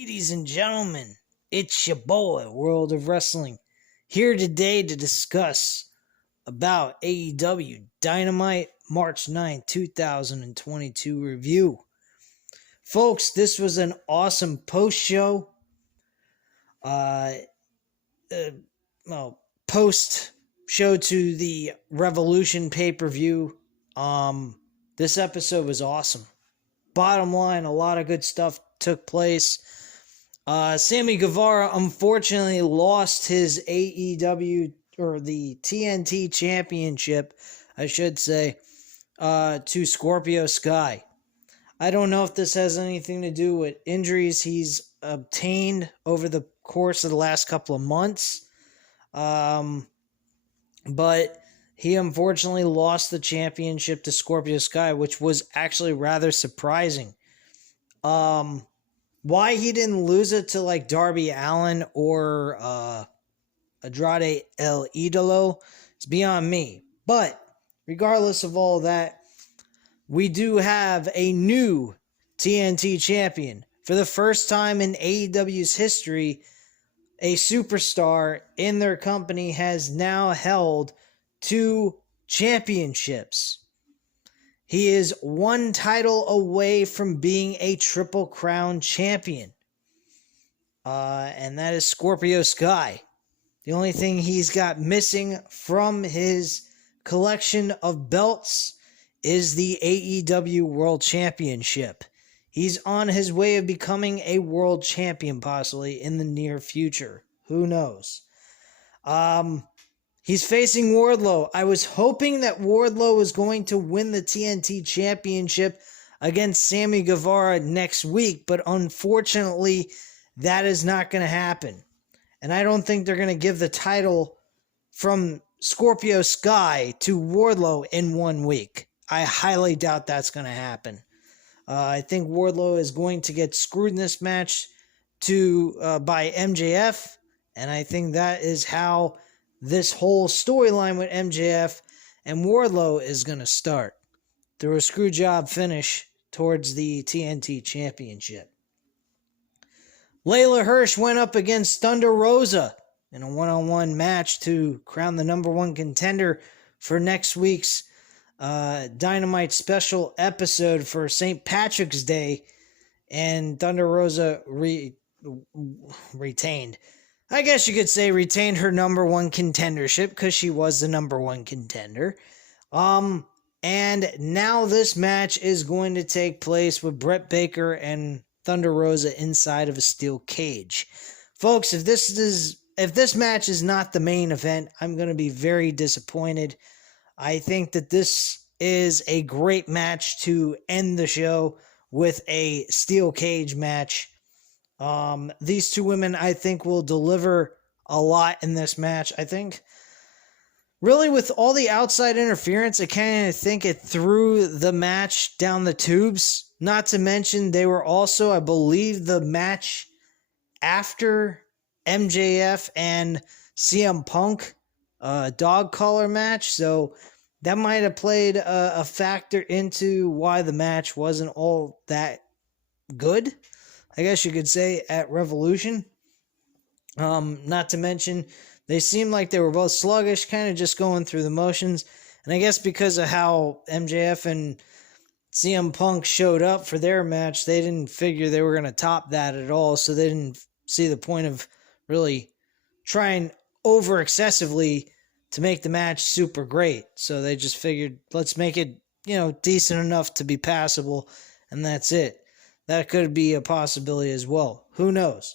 Ladies and gentlemen, it's your boy, World of Wrestling, here today to discuss about AEW Dynamite March 9, 2022 review. Folks, this was an awesome post-show. Post-show to the Revolution pay-per-view. This episode was awesome. Bottom line, a lot of good stuff took place. Sammy Guevara unfortunately lost his AEW, or the TNT Championship, I should say, to Scorpio Sky. I don't know if this has anything to do with injuries he's obtained over the course of the last couple of months. But he unfortunately lost the championship to Scorpio Sky, which was actually rather surprising. Why he didn't lose it to like Darby Allin or Andrade El Idolo is beyond me. But regardless of all that, we do have a new TNT champion. For the first time in AEW's history, a superstar in their company has now held 2 championships. He is 1 title away from being a Triple Crown champion. And that is Scorpio Sky. The only thing he's got missing from his collection of belts is the AEW World Championship. He's on his way of becoming a world champion possibly in the near future. Who knows? He's facing Wardlow. I was hoping that Wardlow was going to win the TNT Championship against Sammy Guevara next week, but unfortunately, that is not going to happen. And I don't think they're going to give the title from Scorpio Sky to Wardlow in 1 week. I highly doubt that's going to happen. I think Wardlow is going to get screwed in this match by MJF, and I think that is how this whole storyline with MJF and Wardlow is going to start, through a screw job finish towards the TNT Championship. Layla Hirsch went up against Thunder Rosa in a one-on-one match to crown the number 1 contender for next week's Dynamite special episode for St. Patrick's Day, and Thunder Rosa retained. I guess you could say retained her number 1 contendership because she was the number 1 contender. And now this match is going to take place with Britt Baker and Thunder Rosa inside of a steel cage. Folks, if this match is not the main event, I'm going to be very disappointed. I think that this is a great match to end the show with a steel cage match. These 2 women, I think, will deliver a lot in this match. I think, really, with all the outside interference, I kind of think it threw the match down the tubes. Not to mention, they were also, I believe, the match after MJF and CM Punk dog collar match. So that might have played a factor into why the match wasn't all that good, I guess you could say, at Revolution. Not to mention, they seemed like they were both sluggish, kind of just going through the motions. And I guess because of how MJF and CM Punk showed up for their match, they didn't figure they were going to top that at all. So they didn't see the point of really trying over excessively to make the match super great. So they just figured, let's make it, decent enough to be passable, and that's it. That could be a possibility as well. Who knows?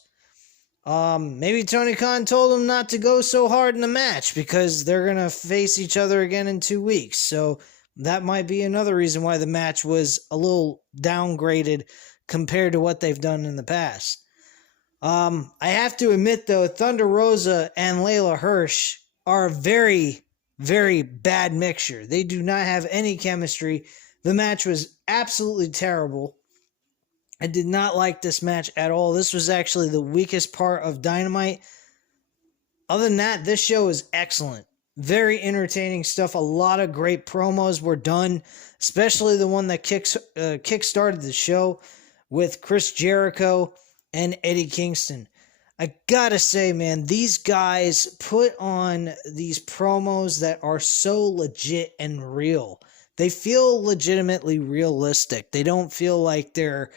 Maybe Tony Khan told them not to go so hard in the match because they're going to face each other again in 2 weeks. So that might be another reason why the match was a little downgraded compared to what they've done in the past. I have to admit, though, Thunder Rosa and Layla Hirsch are a very, very bad mixture. They do not have any chemistry. The match was absolutely terrible. I did not like this match at all. This was actually the weakest part of Dynamite. Other than that, this show is excellent. Very entertaining stuff. A lot of great promos were done, especially the one that kickstarted the show with Chris Jericho and Eddie Kingston. I gotta say, man, these guys put on these promos that are so legit and real. They feel legitimately realistic. They don't feel like they're,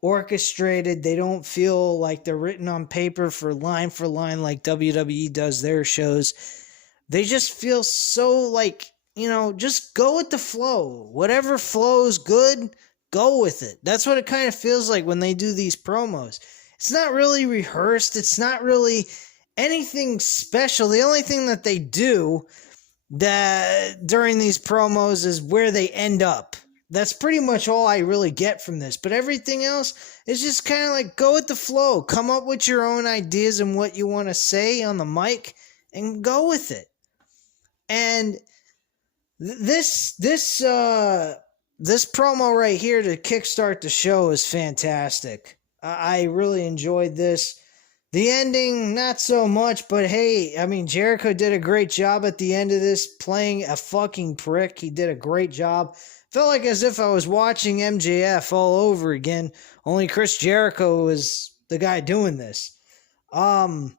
orchestrated. They don't feel like they're written on paper for line like WWE does their shows. They just feel so like, just go with the flow. Whatever flows good, go with it. That's what it kind of feels like when they do these promos. It's not really rehearsed. It's not really anything special. The only thing that they do that during these promos is where they end up. That's pretty much all I really get from this. But everything else is just kind of like go with the flow. Come up with your own ideas and what you want to say on the mic and go with it. And this promo right here to kickstart the show is fantastic. I really enjoyed this. The ending, not so much, but hey, I mean, Jericho did a great job at the end of this, playing a fucking prick. He did a great job. Felt like as if I was watching MJF all over again, only Chris Jericho was the guy doing this. But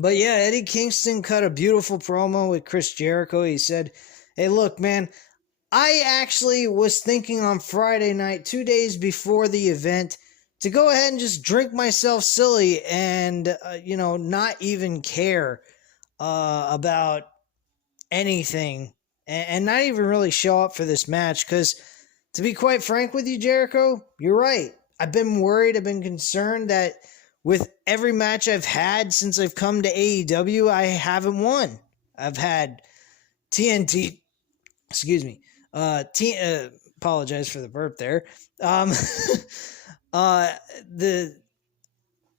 yeah, Eddie Kingston cut a beautiful promo with Chris Jericho. He said, hey, look, man, I actually was thinking on Friday night, 2 days before the event, to go ahead and just drink myself silly and, not even care about anything and not even really show up for this match. Because to be quite frank with you, Jericho, you're right. I've been worried. I've been concerned that with every match I've had since I've come to AEW, I haven't won. I've had TNT, apologize for the burp there.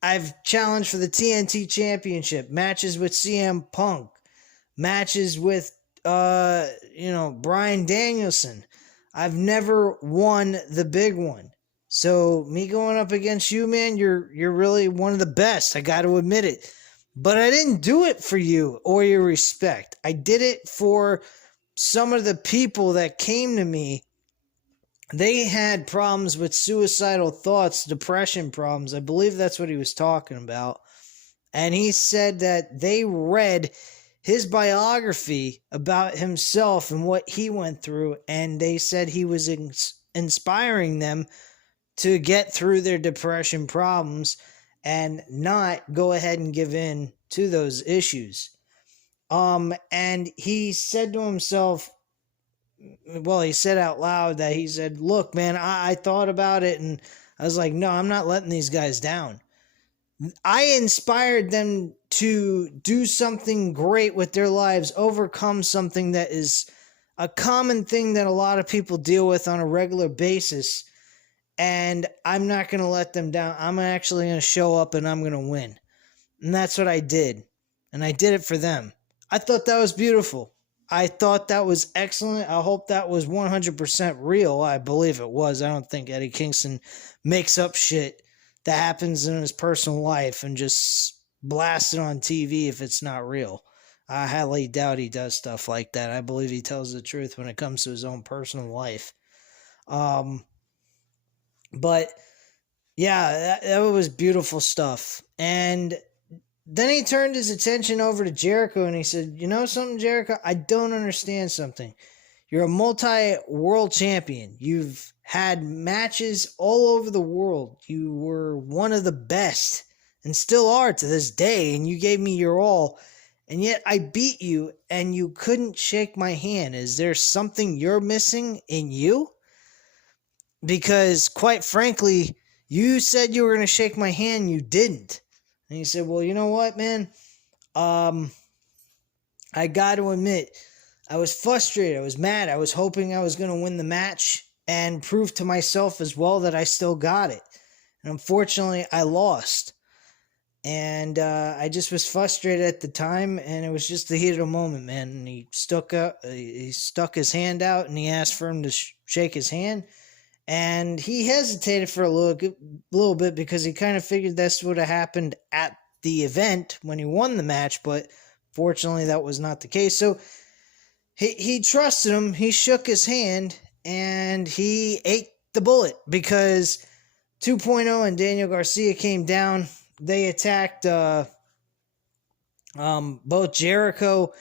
I've challenged for the TNT Championship, matches with CM Punk, matches with Bryan Danielson. I've never won the big one. So me going up against you, man, you're really one of the best. I got to admit it. But I didn't do it for you or your respect. I did it for some of the people that came to me. They had problems with suicidal thoughts, depression problems. I believe that's what he was talking about. And he said that they read his biography about himself and what he went through, and they said he was inspiring them to get through their depression problems and not go ahead and give in to those issues. And he said to himself, well, he said out loud that he said, look, man, I thought about it and I was like, no, I'm not letting these guys down. I inspired them to do something great with their lives, overcome something that is a common thing that a lot of people deal with on a regular basis. And I'm not going to let them down. I'm actually going to show up and I'm going to win. And that's what I did. And I did it for them. I thought that was beautiful. I thought that was excellent. I hope that was 100% real. I believe it was. I don't think Eddie Kingston makes up shit that happens in his personal life and just blasts it on TV if it's not real. I highly doubt he does stuff like that. I believe he tells the truth when it comes to his own personal life. But yeah, that was beautiful stuff. And then he turned his attention over to Jericho and he said, you know something, Jericho? I don't understand something. You're a multi-world champion. You've had matches all over the world. You were one of the best and still are to this day. And you gave me your all. And yet I beat you and you couldn't shake my hand. Is there something you're missing in you? Because quite frankly, you said you were going to shake my hand. You didn't. And he said, well, you know what, man? I got to admit, I was frustrated. I was mad. I was hoping I was going to win the match and prove to myself as well that I still got it. And unfortunately, I lost. And I just was frustrated at the time, and it was just the heat of the moment, man. And he stuck his hand out, and he asked for him to shake his hand. And he hesitated for a little bit because he kind of figured that's what had happened at the event when he won the match, but fortunately that was not the case. So he trusted him, he shook his hand, and he ate the bullet because 2.0 and Daniel Garcia came down. They attacked both Jericho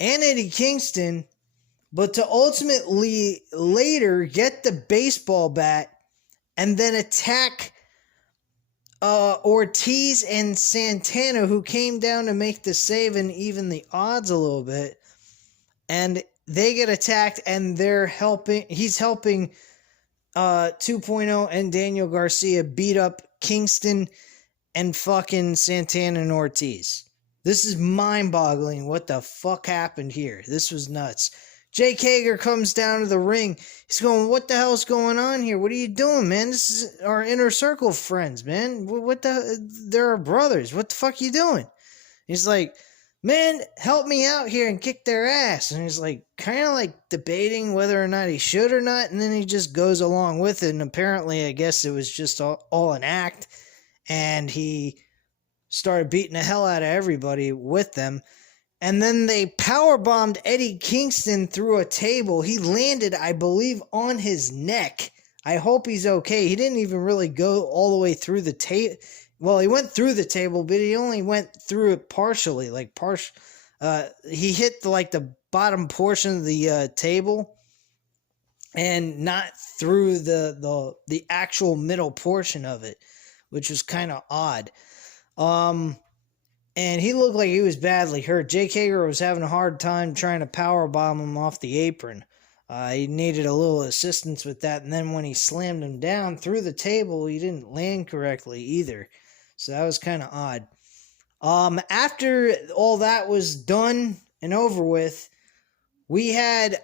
and Eddie Kingston, but to ultimately later get the baseball bat and then attack Ortiz and Santana, who came down to make the save and even the odds a little bit. And they get attacked, and he's helping 2.0 and Daniel Garcia beat up Kingston and fucking Santana and Ortiz. This is mind-boggling. What the fuck happened here? This was nuts. Jake Hager comes down to the ring. He's going, what the hell's going on here? What are you doing, man? This is our inner circle friends, man. They're our brothers. What the fuck are you doing? He's like, man, help me out here and kick their ass. And he's like, kind of like debating whether or not he should or not. And then he just goes along with it. And apparently, I guess it was just all an act. And he started beating the hell out of everybody with them. And then they powerbombed Eddie Kingston through a table. He landed, I believe, on his neck. I hope he's okay. He didn't even really go all the way through the table. Well, he went through the table, but he only went through it partially. He hit the bottom portion of the table, and not through the actual middle portion of it, which was kind of odd. And he looked like he was badly hurt. Jake Hager was having a hard time trying to powerbomb him off the apron. He needed a little assistance with that. And then when he slammed him down through the table, he didn't land correctly either. So that was kind of odd. After all that was done and over with, we had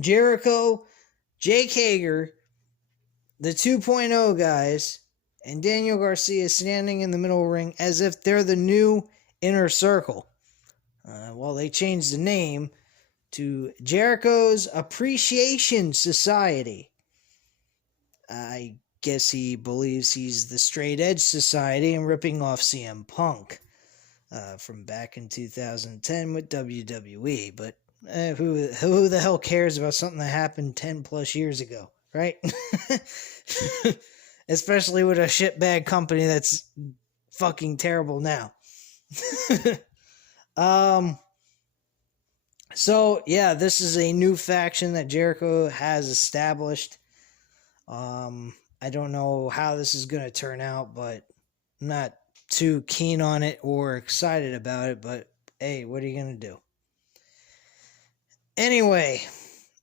Jericho, Jake Hager, the 2.0 guys, and Daniel Garcia standing in the middle ring as if they're the new Inner Circle. Well, they changed the name to Jericho's Appreciation Society. I guess he believes he's the Straight Edge Society and ripping off CM Punk from back in 2010 with WWE. But who the hell cares about something that happened 10 plus years ago, right? Especially with a shitbag company that's fucking terrible now. So, yeah, this is a new faction that Jericho has established. I don't know how this is going to turn out, but I'm not too keen on it or excited about it. But, hey, what are you going to do? Anyway,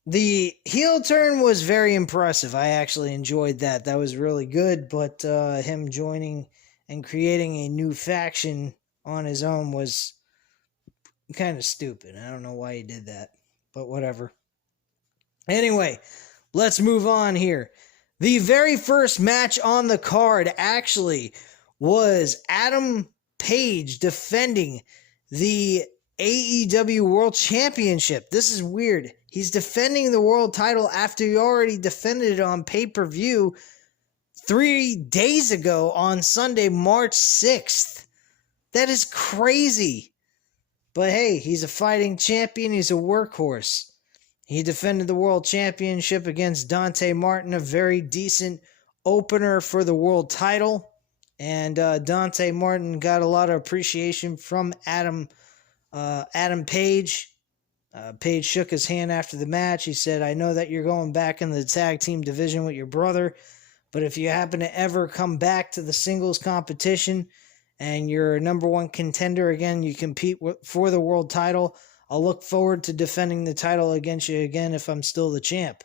the heel turn was very impressive. I actually enjoyed that. That was really good, but him joining and creating a new faction on his own was kind of stupid. I don't know why he did that, but whatever. Anyway, let's move on here. The very first match on the card actually was Adam Page defending the AEW World Championship. This is weird. He's defending the world title after he already defended it on pay-per-view 3 days ago on Sunday, March 6th. That is crazy. But hey, he's a fighting champion. He's a workhorse. He defended the world championship against Dante Martin, a very decent opener for the world title. And Dante Martin got a lot of appreciation from Adam Page. Page shook his hand after the match. He said, I know that you're going back in the tag team division with your brother, but if you happen to ever come back to the singles competition and you're a number one contender again, you compete for the world title, I'll look forward to defending the title against you again if I'm still the champ.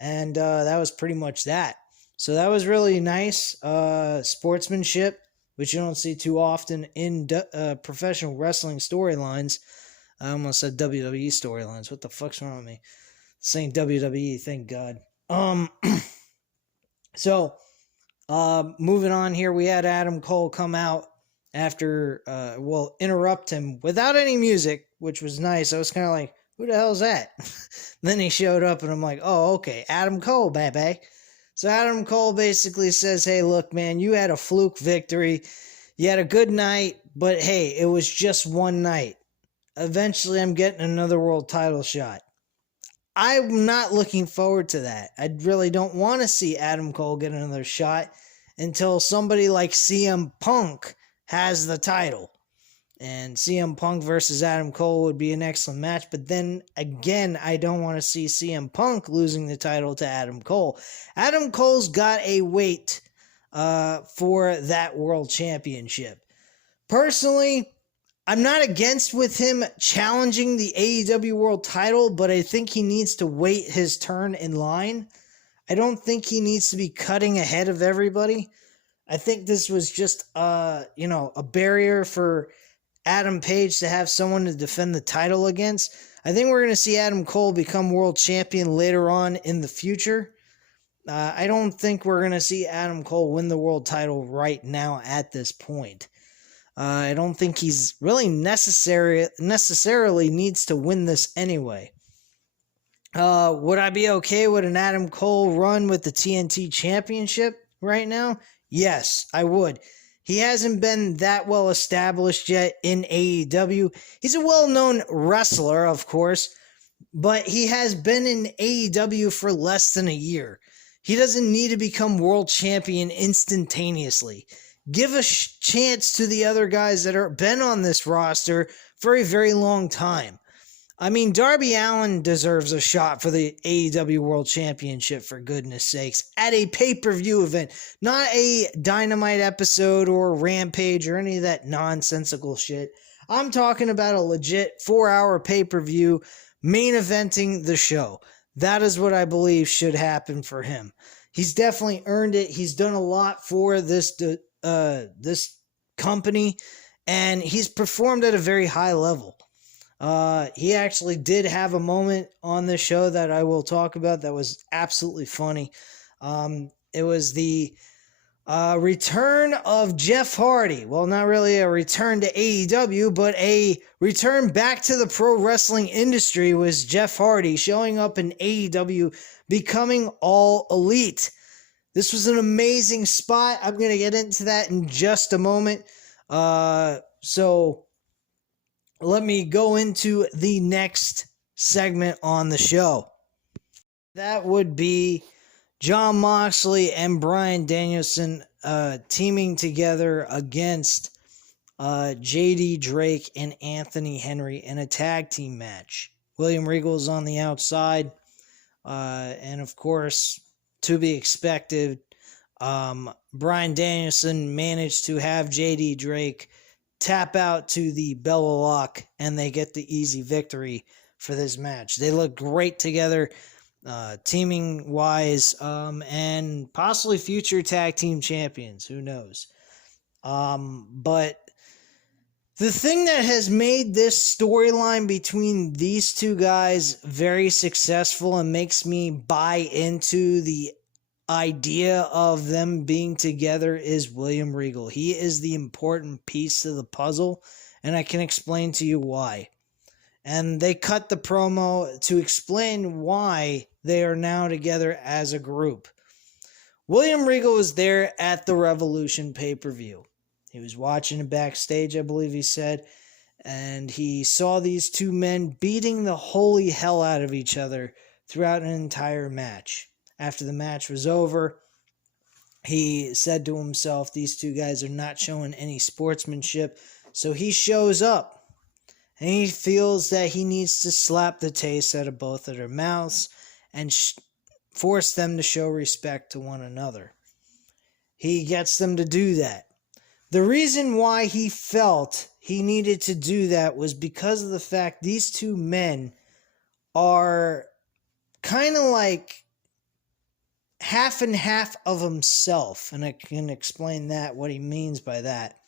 And that was pretty much that. So that was really nice sportsmanship, which you don't see too often in professional wrestling storylines. I almost said WWE storylines. What the fuck's wrong with me? Saying WWE, thank God. So, moving on here, we had Adam Cole come out after, interrupt him without any music, which was nice. I was kind of like, who the hell's that? Then he showed up, and I'm like, oh, okay, Adam Cole, baby. So Adam Cole basically says, hey, look, man, you had a fluke victory. You had a good night, but hey, it was just one night. Eventually, I'm getting another world title shot. I'm not looking forward to that. I really don't want to see Adam Cole get another shot until somebody like CM Punk has the title. And CM Punk versus Adam Cole would be an excellent match. But then again, I don't want to see CM Punk losing the title to Adam Cole. Adam Cole's got a wait for that world championship. Personally, I'm not against with him challenging the AEW world title, but I think he needs to wait his turn in line. I don't think he needs to be cutting ahead of everybody. I think this was just a barrier for Adam Page to have someone to defend the title against. I think we're going to see Adam Cole become world champion later on in the future. I don't think we're going to see Adam Cole win the world title right now at this point. I don't think he's really necessarily needs to win this anyway. Would I be okay with an Adam Cole run with the TNT Championship right now? Yes, I would. He hasn't been that well established yet in AEW. He's a well-known wrestler, of course, but he has been in AEW for less than a year. He doesn't need to become world champion instantaneously. Give a chance to the other guys that have been on this roster for a very long time. I mean, Darby Allin deserves a shot for the AEW World Championship, for goodness sakes, at a pay-per-view event, not a Dynamite episode or Rampage or any of that nonsensical shit. I'm talking about a legit 4-hour pay-per-view main eventing the show. That is what I believe should happen for him. He's definitely earned it. He's done a lot for this company, and he's performed at a very high level. He actually did have a moment on this show that I will talk about that was absolutely funny. It was the return of Jeff Hardy. Well, not really a return to AEW, but a return back to the pro wrestling industry was Jeff Hardy showing up in AEW, becoming All Elite. This was an amazing spot. I'm going to get into that in just a moment. So let me go into the next segment on the show. That would be Jon Moxley and Bryan Danielson teaming together against JD Drake and Anthony Henry in a tag team match. William Regal is on the outside. And of course, to be expected, Bryan Danielson managed to have JD Drake tap out to the Bella Lock, and they get the easy victory for this match. They look great together, teaming wise, and possibly future tag team champions. Who knows? But the thing that has made this storyline between these two guys very successful and makes me buy into the idea of them being together is William Regal. He is the important piece to the puzzle, and I can explain to you why. And they cut the promo to explain why they are now together as a group. William Regal was there at the Revolution pay-per-view. He was watching it backstage, I believe he said, and he saw these two men beating the holy hell out of each other throughout an entire match. After the match was over, he said to himself, these two guys are not showing any sportsmanship, so he shows up, and he feels that he needs to slap the taste out of both of their mouths and force them to show respect to one another. He gets them to do that. The reason why he felt he needed to do that was because of the fact these two men are kind of like half and half of himself, and I can explain that, what he means by that.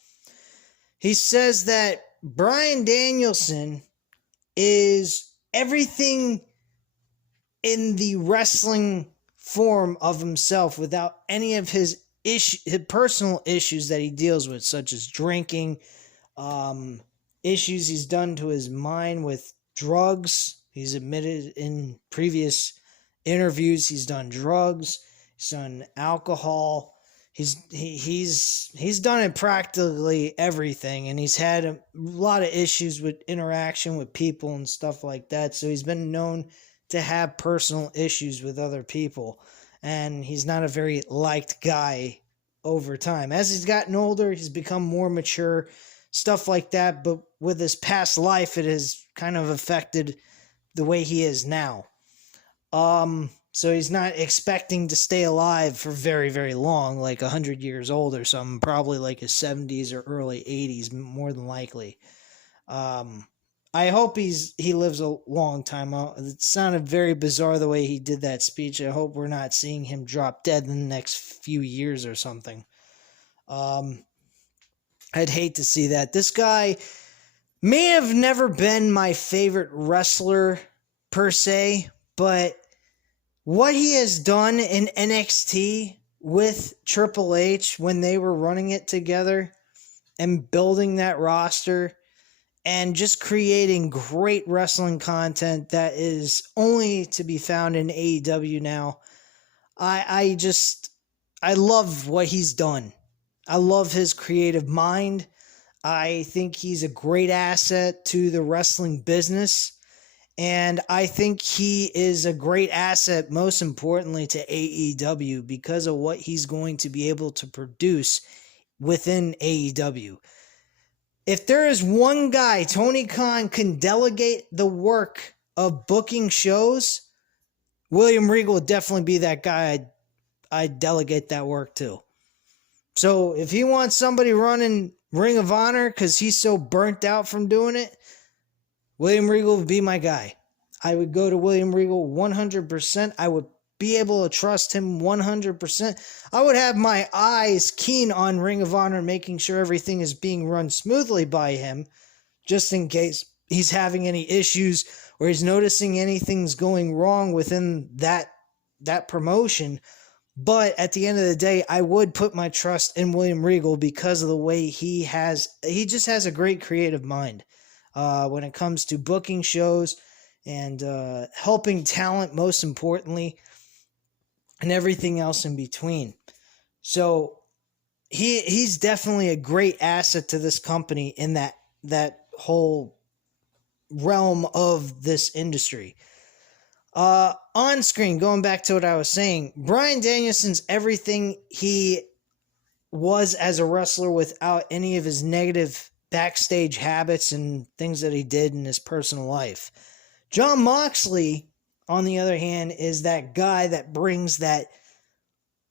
He says that Bryan Danielson is everything in the wrestling form of himself without any of his personal issues that he deals with, such as drinking, issues he's done to his mind with drugs. He's admitted in previous interviews he's done drugs, he's done alcohol, he's done it practically everything, and he's had a lot of issues with interaction with people and stuff like that. So he's been known to have personal issues with other people. And he's not a very liked guy over time. As he's gotten older, he's become more mature, stuff like that. But with his past life, it has kind of affected the way he is now. So he's not expecting to stay alive for very, very long, like 100 years old or something, probably like his 70s or early 80s, more than likely. I hope he lives a long time. It sounded very bizarre the way he did that speech. I hope we're not seeing him drop dead in the next few years or something. I'd hate to see that. This guy may have never been my favorite wrestler per se, but what he has done in NXT with Triple H when they were running it together and building that roster and just creating great wrestling content that is only to be found in AEW now. I love what he's done. I love his creative mind. I think he's a great asset to the wrestling business. And I think he is a great asset, most importantly, to AEW because of what he's going to be able to produce within AEW. If there is one guy Tony Khan can delegate the work of booking shows, William Regal would definitely be that guy I'd delegate that work to. So if he wants somebody running Ring of Honor because he's so burnt out from doing it, William Regal would be my guy. I would go to William Regal 100%. I would be able to trust him 100%. I would have my eyes keen on Ring of Honor, making sure everything is being run smoothly by him, just in case he's having any issues or he's noticing anything's going wrong within that promotion. But at the end of the day, I would put my trust in William Regal because of the way he just has a great creative mind. When it comes to booking shows and helping talent, most importantly, and everything else in between. So he's definitely a great asset to this company in that whole realm of this industry. On screen, going back to what I was saying, Bryan Danielson's everything he was as a wrestler without any of his negative backstage habits and things that he did in his personal life. Jon Moxley, on the other hand, is that guy that brings that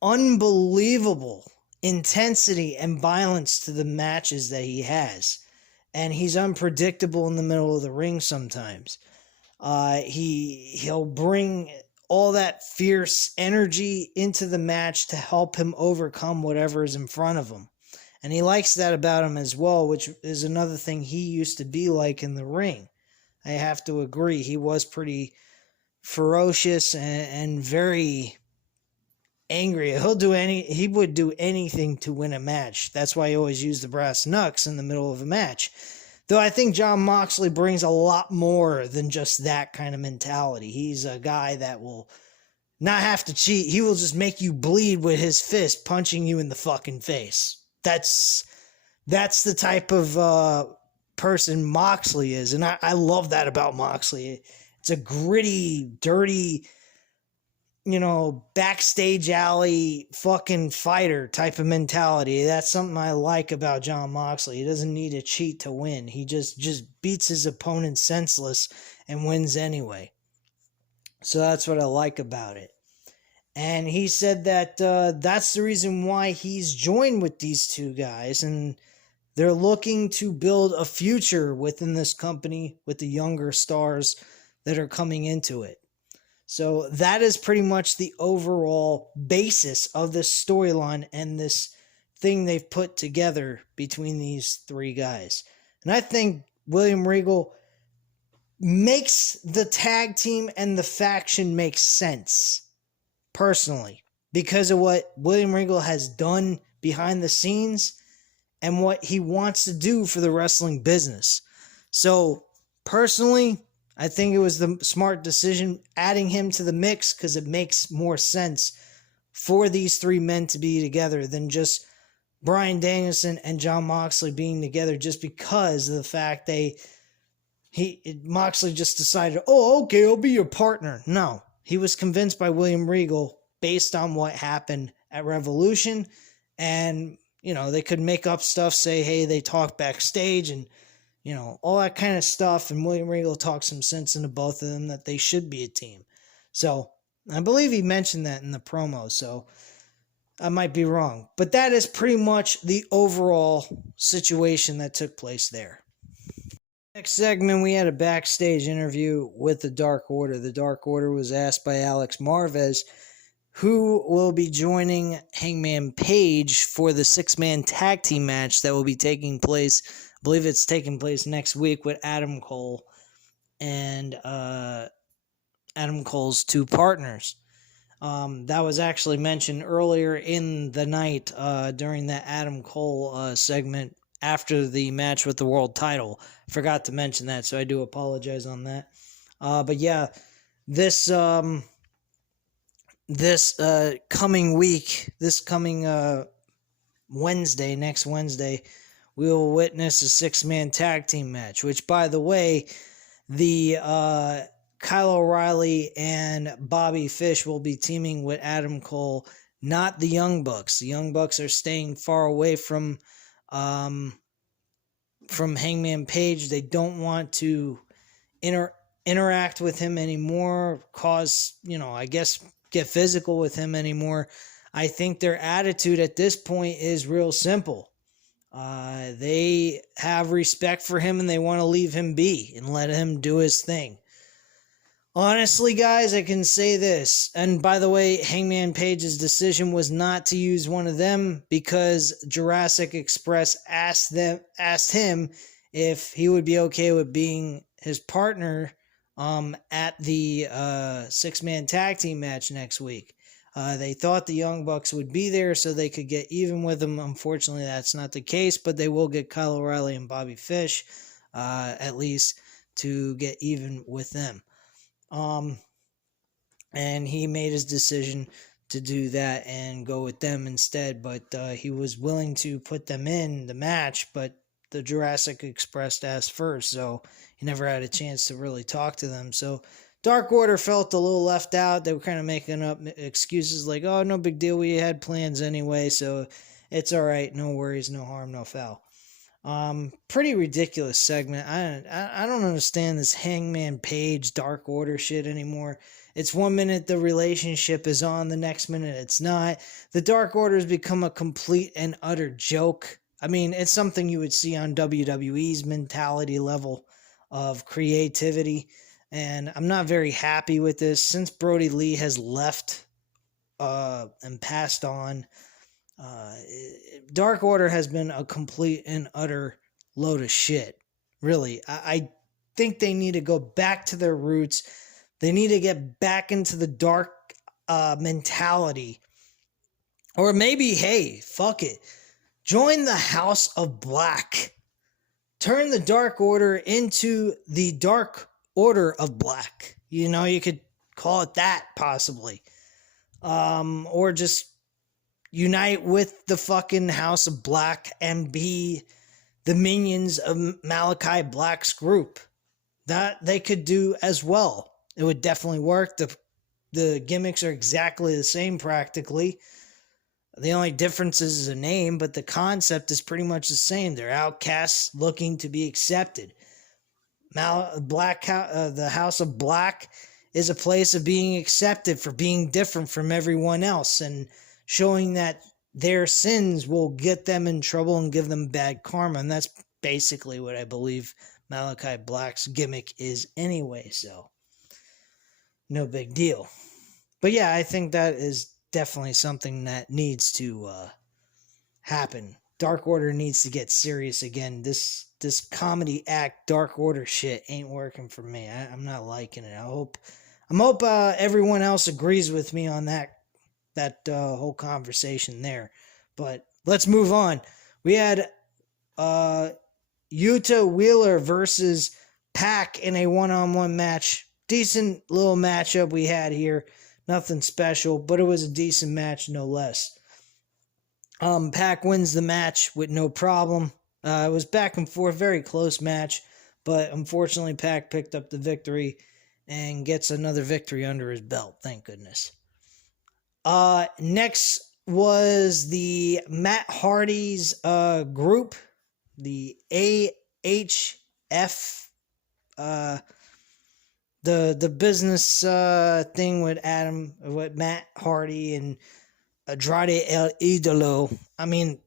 unbelievable intensity and violence to the matches that he has. And he's unpredictable in the middle of the ring sometimes. He'll bring all that fierce energy into the match to help him overcome whatever is in front of him. And he likes that about him as well, which is another thing he used to be like in the ring. I have to agree. He was pretty ferocious and very angry. He would do anything to win a match. That's why he always used the brass knucks in the middle of a match. Though I think Jon Moxley brings a lot more than just that kind of mentality. He's a guy that will not have to cheat. He will just make you bleed with his fist, punching you in the fucking face. That's the type of person Moxley is, and I love that about Moxley. It's a gritty, dirty, backstage alley fucking fighter type of mentality. That's something I like about Jon Moxley. He doesn't need to cheat to win. He just beats his opponent senseless and wins anyway. So that's what I like about it. And he said that that's the reason why he's joined with these two guys, and they're looking to build a future within this company with the younger stars that are coming into it. So that is pretty much the overall basis of this storyline and this thing they've put together between these three guys. And I think William Regal makes the tag team and the faction make sense, personally, because of what William Regal has done behind the scenes and what he wants to do for the wrestling business. So, personally, I think it was the smart decision adding him to the mix because it makes more sense for these three men to be together than just Bryan Danielson and Jon Moxley being together just because of the fact they Moxley just decided, oh, okay, I'll be your partner. No, he was convinced by William Regal based on what happened at Revolution, and they could make up stuff, say, hey, they talked backstage, and all that kind of stuff. And William Regal talked some sense into both of them that they should be a team. So I believe he mentioned that in the promo. So I might be wrong, but that is pretty much the overall situation that took place there. Next segment, we had a backstage interview with the Dark Order. The Dark Order was asked by Alex Marvez who will be joining Hangman Page for the 6-man tag team match that will be taking place. I believe it's taking place next week with Adam Cole and Adam Cole's two partners. That was actually mentioned earlier in the night during that Adam Cole segment after the match with the world title. Forgot to mention that, so I do apologize on that. But yeah, this coming week, Wednesday, next Wednesday, we will witness a 6-man tag team match, which, by the way, the Kyle O'Reilly and Bobby Fish will be teaming with Adam Cole, not the Young Bucks. The Young Bucks are staying far away from Hangman Page. They don't want to interact with him anymore, I guess, get physical with him anymore. I think their attitude at this point is real simple. They have respect for him and they want to leave him be and let him do his thing. Honestly, guys, I can say this. And by the way, Hangman Page's decision was not to use one of them because Jurassic Express asked him if he would be okay with being his partner at the 6-man tag team match next week. They thought the Young Bucks would be there so they could get even with them. Unfortunately, that's not the case, but they will get Kyle O'Reilly and Bobby Fish, at least, to get even with them. And he made his decision to do that and go with them instead, but he was willing to put them in the match, but the Jurassic Express asked first, so he never had a chance to really talk to them. So Dark Order felt a little left out. They were kind of making up excuses like, oh, no big deal, we had plans anyway, so it's all right, no worries, no harm, no foul. Pretty ridiculous segment. I don't understand this Hangman Page Dark Order shit anymore. It's 1 minute the relationship is on, the next minute it's not. The Dark Order has become a complete and utter joke. I mean, it's something you would see on WWE's mentality level of creativity, and I'm not very happy with this. Since Brody Lee has left and passed on, Dark Order has been a complete and utter load of shit. Really, I think they need to go back to their roots. They need to get back into the dark mentality. Or maybe, hey, fuck it. Join the House of Black. Turn the Dark Order into the Dark Order of Black. You could call it that, possibly. Or just unite with the fucking House of Black and be the minions of Malachi Black's group. That they could do as well. It would definitely work. The gimmicks are exactly the same practically. The only difference is a name, but the concept is pretty much the same. They're outcasts looking to be accepted. The House of Black is a place of being accepted for being different from everyone else and showing that their sins will get them in trouble and give them bad karma. And that's basically what I believe Malachi Black's gimmick is anyway, so no big deal. But yeah, I think that is definitely something that needs to happen. Dark Order needs to get serious again. This comedy act Dark Order shit ain't working for me. I'm not liking it. I hope everyone else agrees with me on that whole conversation there. But let's move on. We had Yuta Wheeler versus Pac in a one-on-one match. Decent little matchup we had here. Nothing special, but it was a decent match, no less. Pac wins the match with no problem. It was back and forth, very close match. But unfortunately, Pac picked up the victory and gets another victory under his belt. Thank goodness. Next was the Matt Hardy's group, the AHF, the business thing with Matt Hardy and Andrade El Idolo. I mean,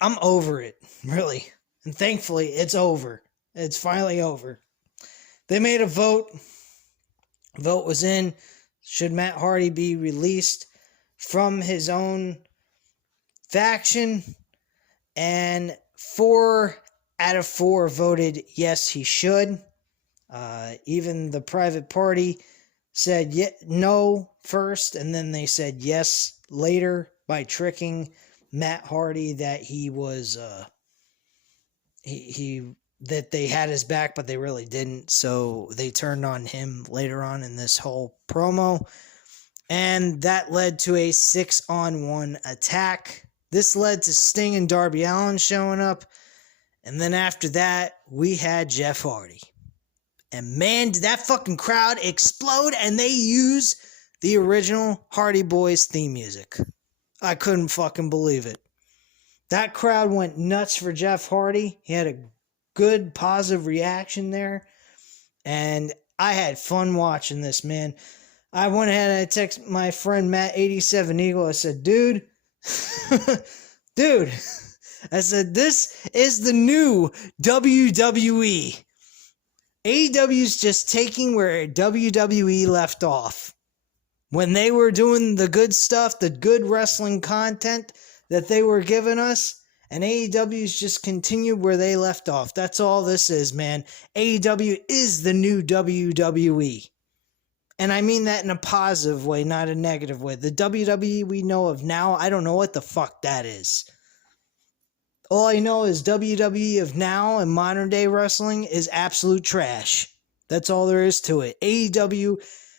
I'm over it, really. And thankfully, it's over. It's finally over. They made a vote. Vote was in. Should Matt Hardy be released from his own faction? And 4 out of 4 voted yes, he should. Even the private party said no first, and then they said yes later by tricking Matt Hardy that he was that they had his back, but they really didn't. So they turned on him later on in this whole promo, and that led to a 6-on-1 attack. This led to Sting and Darby Allin showing up, and then after that, we had Jeff Hardy. And man, did that fucking crowd explode, and they used the original Hardy Boys theme music. I couldn't fucking believe it. That crowd went nuts for Jeff Hardy. He had a good, positive reaction there. And I had fun watching this, man. I went ahead and I texted my friend Matt87Eagle. I said, dude, I said, this is the new WWE. AEW's just taking where WWE left off. When they were doing the good stuff, the good wrestling content that they were giving us, and AEW's just continued where they left off. That's all this is, man. AEW is the new WWE. And I mean that in a positive way, not a negative way. The WWE we know of now, I don't know what the fuck that is. All I know is WWE of now and modern day wrestling is absolute trash. That's all there is to it. AEW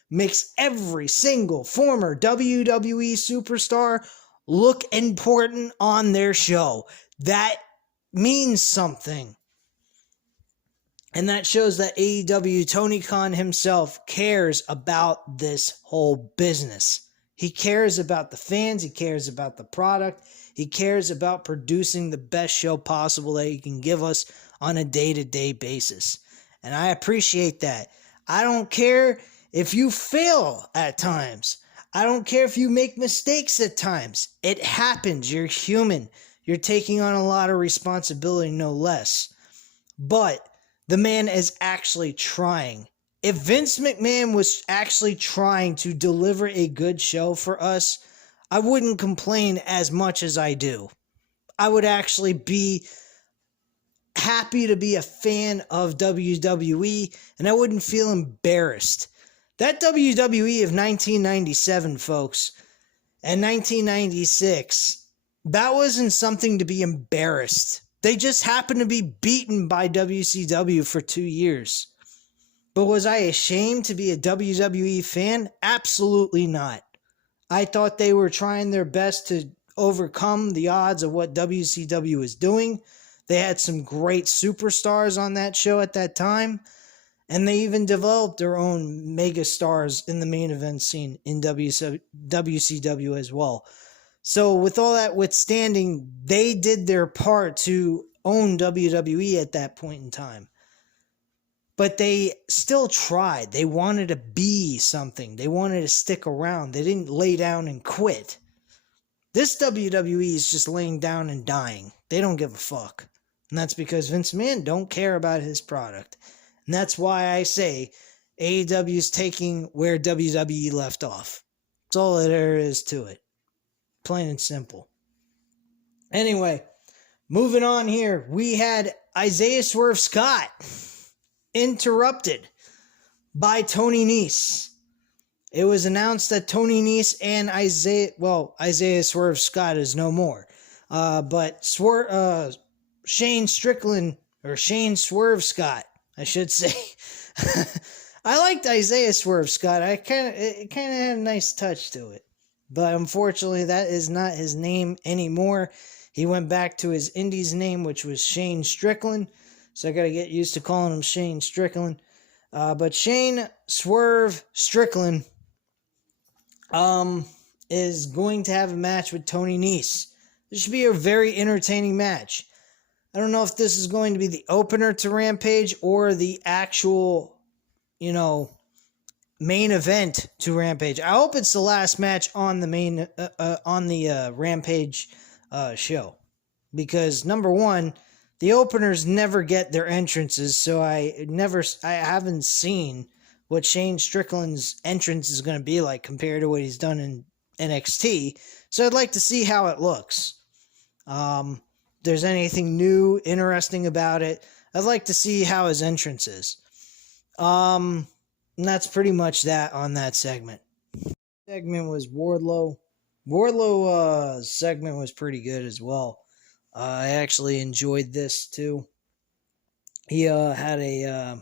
makes every single former WWE superstar look important on their show. That means something. And that shows that AEW, Tony Khan himself, cares about this whole business. He cares about the fans. He cares about the product. He cares about producing the best show possible that he can give us on a day-to-day basis. And I appreciate that. I don't care if you fail at times. I don't care if you make mistakes at times. It happens. You're human. You're taking on a lot of responsibility, no less. But the man is actually trying. If Vince McMahon was actually trying to deliver a good show for us, I wouldn't complain as much as I do. I would actually be happy to be a fan of WWE, and I wouldn't feel embarrassed. That WWE of 1997, folks, and 1996, that wasn't something to be embarrassed. They just happened to be beaten by WCW for 2 years. But was I ashamed to be a WWE fan? Absolutely not. I thought they were trying their best to overcome the odds of what WCW was doing. They had some great superstars on that show at that time. And they even developed their own mega stars in the main event scene in WCW as well. So with all that withstanding, they did their part to own WWE at that point in time. But they still tried. They wanted to be something. They wanted to stick around. They didn't lay down and quit. This WWE is just laying down and dying. They don't give a fuck. And that's because Vince McMahon don't care about his product. And that's why I say AEW is taking where WWE left off. That's all there is to it. Plain and simple. Anyway, moving on here. We had Isaiah Swerve Scott interrupted by Tony Nese. It was announced that Tony Nese and Isaiah Swerve Scott is no more. But Shane Strickland, or Shane Swerve Scott, I should say. I liked Isaiah Swerve Scott. It kind of had a nice touch to it. But unfortunately, that is not his name anymore. He went back to his Indies name, which was Shane Strickland. so I got to get used to calling him Shane Strickland. But Shane Swerve Strickland is going to have a match with Tony Nese. This should be a very entertaining match. I don't know if this is going to be the opener to Rampage or the actual, main event to Rampage. I hope it's the last match on the main Rampage show, because number one, the openers never get their entrances, so I haven't seen what Shane Strickland's entrance is going to be like compared to what he's done in NXT. So I'd like to see how it looks. There's anything new, interesting about it. I'd like to see how his entrance is. And that's pretty much that on that segment. Segment was Wardlow. Wardlow segment was pretty good as well. I actually enjoyed this too. He had a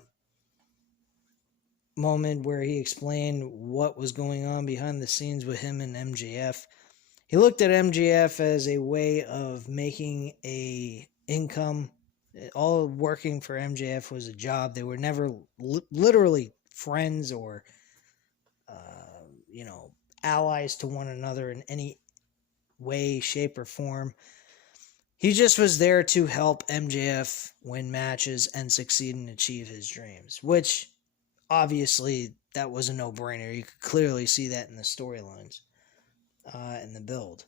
moment where he explained what was going on behind the scenes with him and MJF. He looked at MJF as a way of making a income. All working for MJF was a job. They were never literally friends or, allies to one another in any way, shape, or form. He just was there to help MJF win matches and succeed and achieve his dreams, which obviously that was a no-brainer. You could clearly see that in the storylines and the build.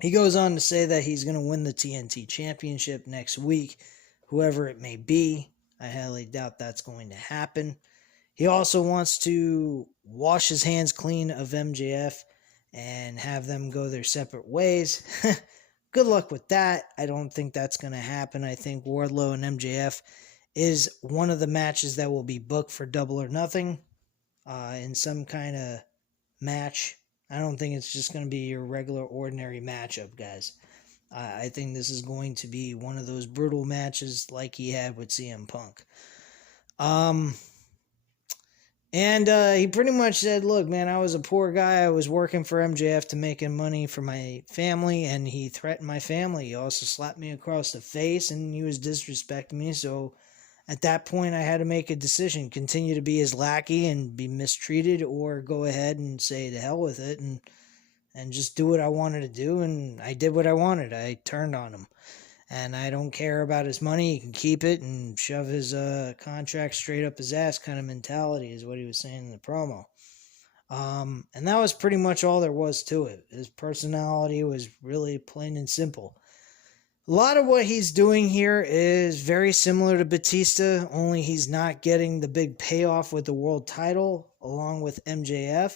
He goes on to say that he's going to win the TNT Championship next week, whoever it may be. I highly doubt that's going to happen. He also wants to wash his hands clean of MJF and have them go their separate ways. Good luck with that. I don't think that's going to happen. I think Wardlow and MJF is one of the matches that will be booked for Double or Nothing in some kind of match. I don't think it's just going to be your regular, ordinary matchup, guys. I think this is going to be one of those brutal matches like he had with CM Punk. And he pretty much said, look, man, I was a poor guy. I was working for MJF to making money for my family, and he threatened my family. He also slapped me across the face, and he was disrespecting me. So at that point, I had to make a decision, continue to be his lackey and be mistreated, or go ahead and say to hell with it and just do what I wanted to do. And I did what I wanted. I turned on him. And I don't care about his money. He can keep it and shove his contract straight up his ass kind of mentality is what he was saying in the promo. And that was pretty much all there was to it. His personality was really plain and simple. A lot of what he's doing here is very similar to Batista, only he's not getting the big payoff with the world title along with MJF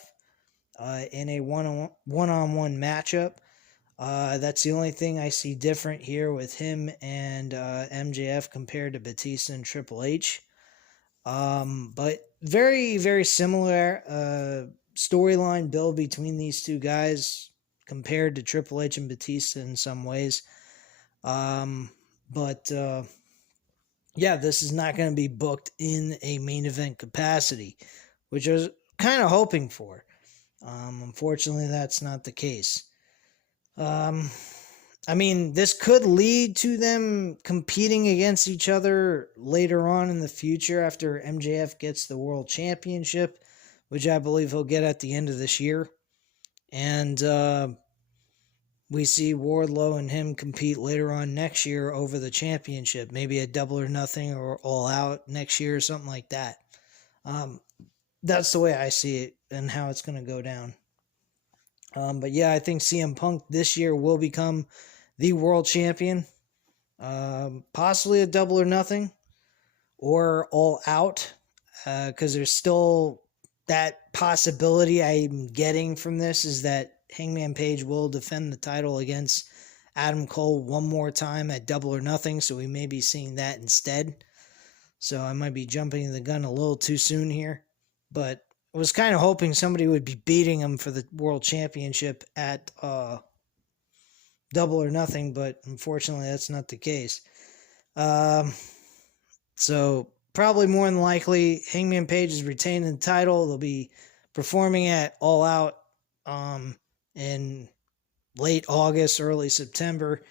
in a one-on-one matchup. That's the only thing I see different here with him and MJF compared to Batista and Triple H. But very, very similar storyline build between these two guys compared to Triple H and Batista in some ways. But this is not going to be booked in a main event capacity, which I was kind of hoping for. Unfortunately, that's not the case. This could lead to them competing against each other later on in the future after MJF gets the World Championship, which I believe he'll get at the end of this year. And we see Wardlow and him compete later on next year over the championship, maybe a Double or Nothing or All Out next year or something like that. That's the way I see it and how it's going to go down. I think CM Punk this year will become the world champion. Possibly a Double or Nothing or All Out, because there's still that possibility I'm getting from this is that Hangman Page will defend the title against Adam Cole one more time at Double or Nothing, so we may be seeing that instead. So I might be jumping the gun a little too soon here, but I was kind of hoping somebody would be beating him for the World Championship at Double or Nothing, but unfortunately that's not the case. So probably more than likely, Hangman Page is retaining the title. They'll be performing at All Out in late August, early September,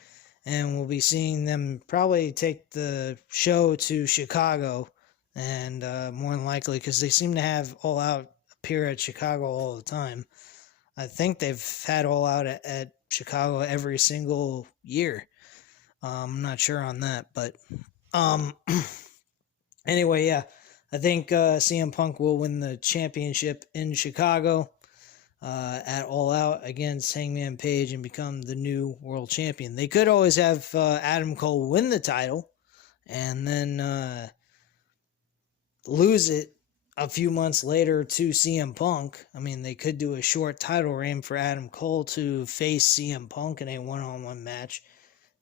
and we'll be seeing them probably take the show to Chicago, and more than likely, because they seem to have All Out appear at Chicago all the time. I think they've had All Out at Chicago every single year. I'm not sure on that, but anyway, yeah, I think CM Punk will win the championship in Chicago at All Out against Hangman Page and become the new world champion. They could always have Adam Cole win the title and then lose it a few months later to CM Punk. I mean, they could do a short title reign for Adam Cole to face CM Punk in a one-on-one match.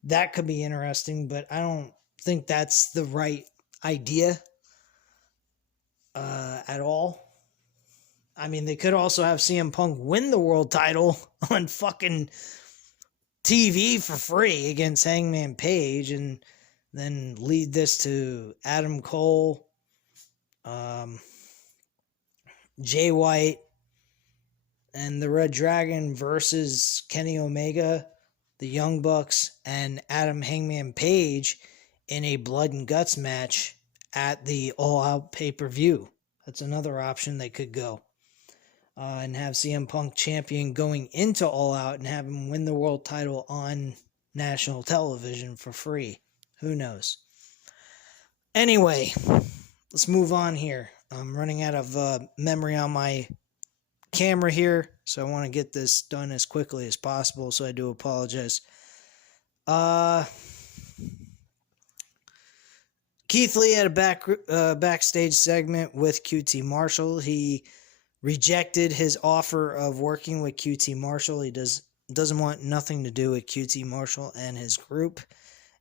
That could be interesting, but I don't think that's the right idea at all. I mean, they could also have CM Punk win the world title on fucking TV for free against Hangman Page and then lead this to Adam Cole, Jay White, and the Red Dragon versus Kenny Omega, the Young Bucks, and Adam Hangman Page in a blood and guts match at the All Out pay-per-view. That's another option they could go. And have CM Punk champion going into All Out and have him win the world title on national television for free. Who knows? Anyway, let's move on here. I'm running out of memory on my camera here, so I want to get this done as quickly as possible, so I do apologize. Keith Lee had a backstage segment with QT Marshall. He rejected his offer of working with QT Marshall. He doesn't want nothing to do with QT Marshall and his group.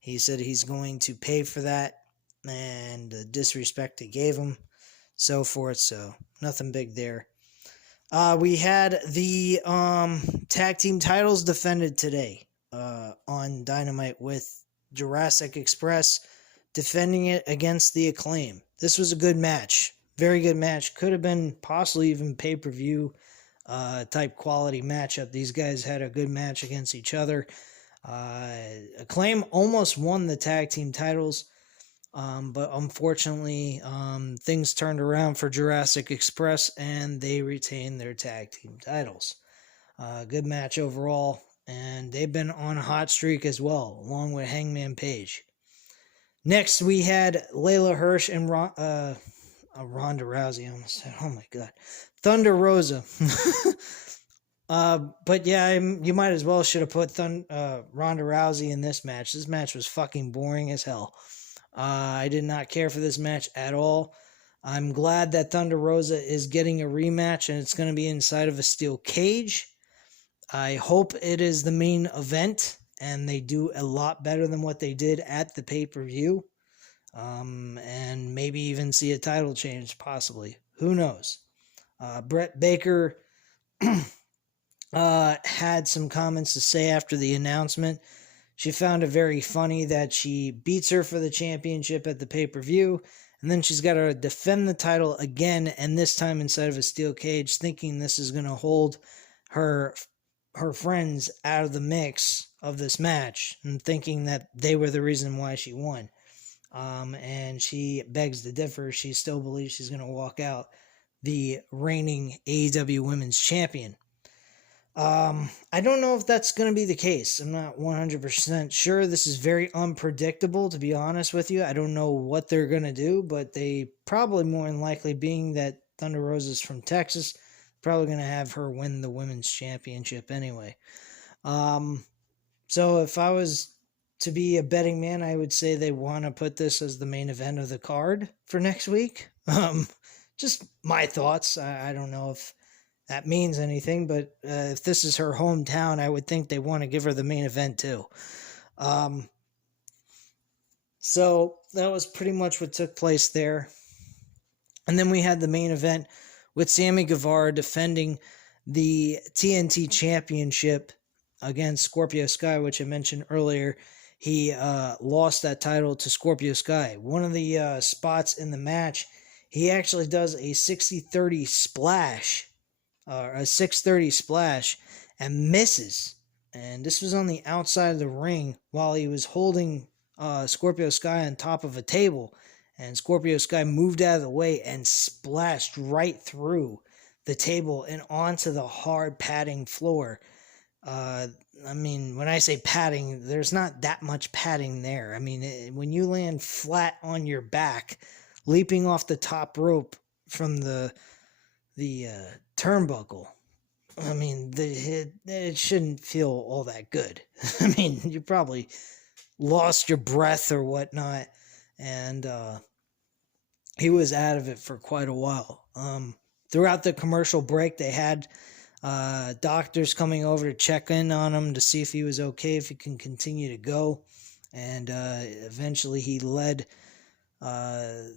He said he's going to pay for that and the disrespect he gave him, so forth. So nothing big there. We had the tag team titles defended today on Dynamite with Jurassic Express defending it against the Acclaim. This was a good match. Very good match. Could have been possibly even pay-per-view type quality matchup. These guys had a good match against each other. Acclaim almost won the tag team titles, but unfortunately things turned around for Jurassic Express and they retained their tag team titles. Good match overall, and they've been on a hot streak as well, along with Hangman Page. Next, we had Layla Hirsch and Ronda Rousey. I almost said, oh my god, Thunder Rosa. But yeah, you might as well should have put Ronda Rousey in this match. This match was fucking boring as hell. I did not care for this match at all. I'm glad that Thunder Rosa is getting a rematch and it's going to be inside of a steel cage. I hope it is the main event and they do a lot better than what they did at the pay-per-view. And maybe even see a title change, possibly. Who knows? Brett Baker had some comments to say after the announcement. She found it very funny that she beats her for the championship at the pay-per-view, and then she's got to defend the title again, and this time inside of a steel cage, thinking this is going to hold her friends out of the mix of this match, and thinking that they were the reason why she won. And she begs to differ. She still believes she's going to walk out the reigning AEW Women's Champion. I don't know if that's going to be the case. I'm not 100% sure. This is very unpredictable, to be honest with you. I don't know what they're going to do, but they probably more than likely, being that Thunder Rosa's from Texas, probably going to have her win the Women's Championship anyway. So if I was to be a betting man, I would say they want to put this as the main event of the card for next week. Just my thoughts. I don't know if that means anything, but if this is her hometown, I would think they want to give her the main event too. So that was pretty much what took place there. And then we had the main event with Sammy Guevara defending the TNT Championship against Scorpio Sky, which I mentioned earlier. He lost that title to Scorpio Sky. One of the spots in the match, he actually does a 60-30 splash, or a 630 splash, and misses. and this was on the outside of the ring while he was holding Scorpio Sky on top of a table, and Scorpio Sky moved out of the way and splashed right through the table and onto the hard padding floor. I mean, when I say padding, there's not that much padding there. I mean, when you land flat on your back, leaping off the top rope from the turnbuckle, I mean, it shouldn't feel all that good. I mean, you probably lost your breath or whatnot, and he was out of it for quite a while. Throughout the commercial break, they had doctors coming over to check in on him to see if he was okay, if he can continue to go. And eventually he led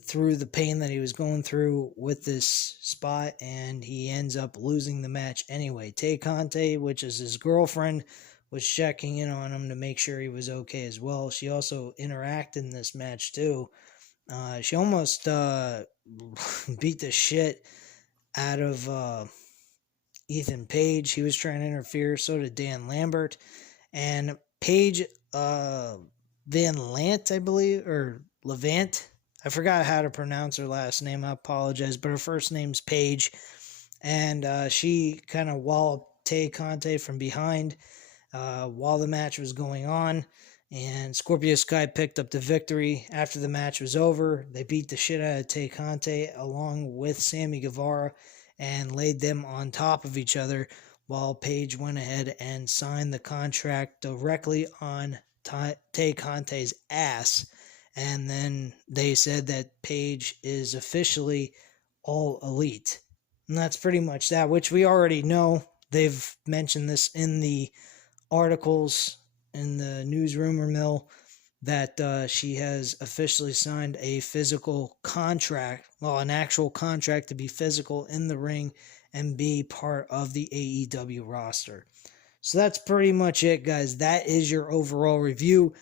through the pain that he was going through with this spot, and he ends up losing the match anyway. Tay Conte, which is his girlfriend, was checking in on him to make sure he was okay as well. She also interacted in this match too. She almost beat the shit out of Ethan Page. He was trying to interfere, so did Dan Lambert. And Paige Van Lant, I believe, or Levant. I forgot how to pronounce her last name. I apologize, but her first name's Paige. And she kind of walloped Tay Conte from behind while the match was going on. And Scorpio Sky picked up the victory. After the match was over, they beat the shit out of Tay Conte along with Sammy Guevara and laid them on top of each other, while Paige went ahead and signed the contract directly on Tay Conte's ass. And then they said that Paige is officially All Elite. And that's pretty much that, which we already know. They've mentioned this in the articles in the news rumor mill, that she has officially signed a physical contract, well, an actual contract to be physical in the ring and be part of the AEW roster. So that's pretty much it, guys. That is your overall review.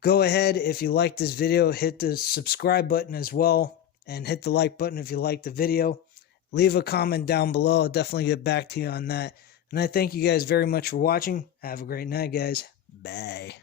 Go ahead, if you like this video, hit the subscribe button as well, and hit the like button if you like the video. Leave a comment down below. I'll definitely get back to you on that. And I thank you guys very much for watching. Have a great night, guys. Bye.